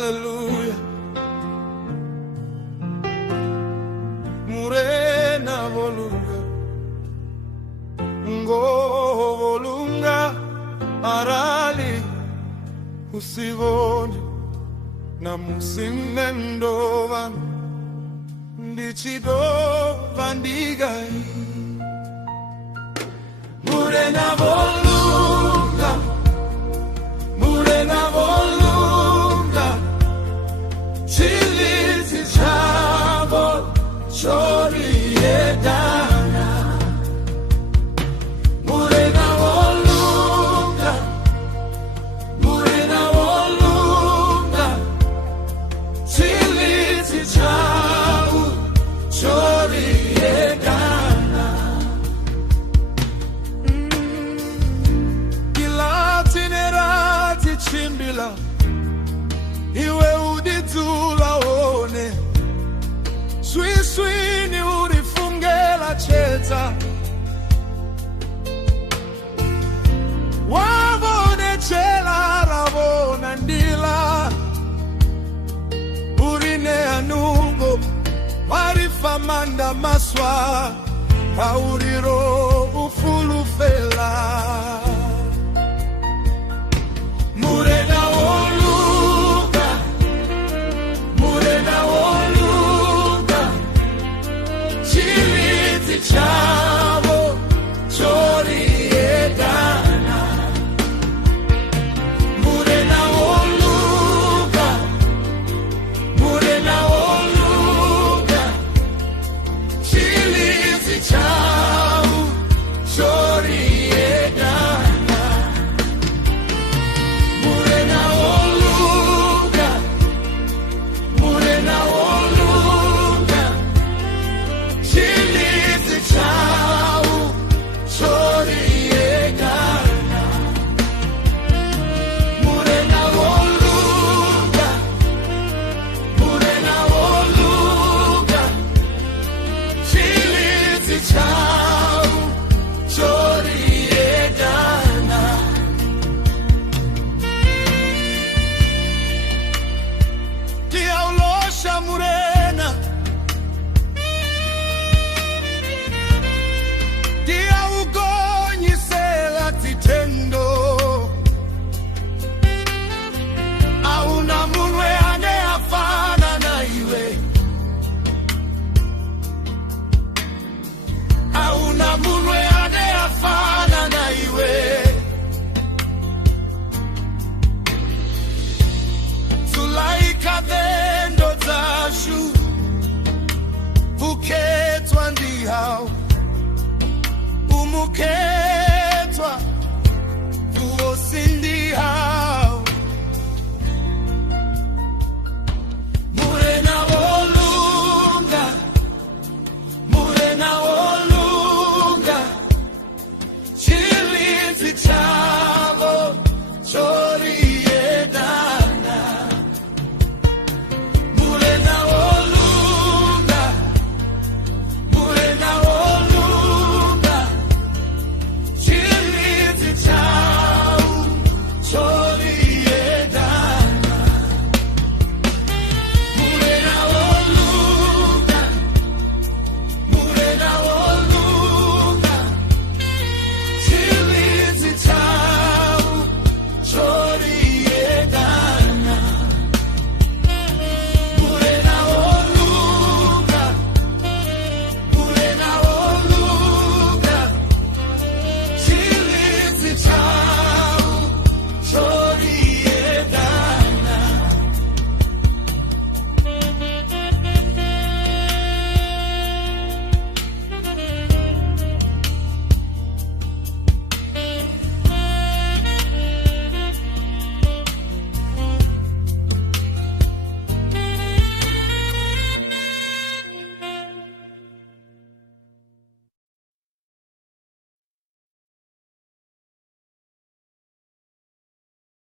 Hallelujah. Murena volunga, ngo volunga, arali usivone na musimnendovan ndichidova ndigai. Murena volunga, murena volunga, chilizi chavo choriedana. Murena volunga, murena volunga, chilizi chavo choriedana. Ilatinerati chimbila, iwe uditula one. Swi ni urifungela cheta, wavone chela ravona ndila. Urine anungo, warifamanda maswa, hauriro ufulufela. Murena volunga, murena volunga, chilizi chavo choriedana. Murena volunga, murena volunga, chilizi chavo choriedana. Murena volunga, murena volunga, chilizi chavo choriedana. Murena volunga, murena volunga, chilizi chavo choriedana. Diaulosha murena, diaugonyisela titendo. Auna munwe aneafana na iwe, auna munwe aneafana na iwe. Tulaika vendo zashu, uketwa ndihao, umuketwa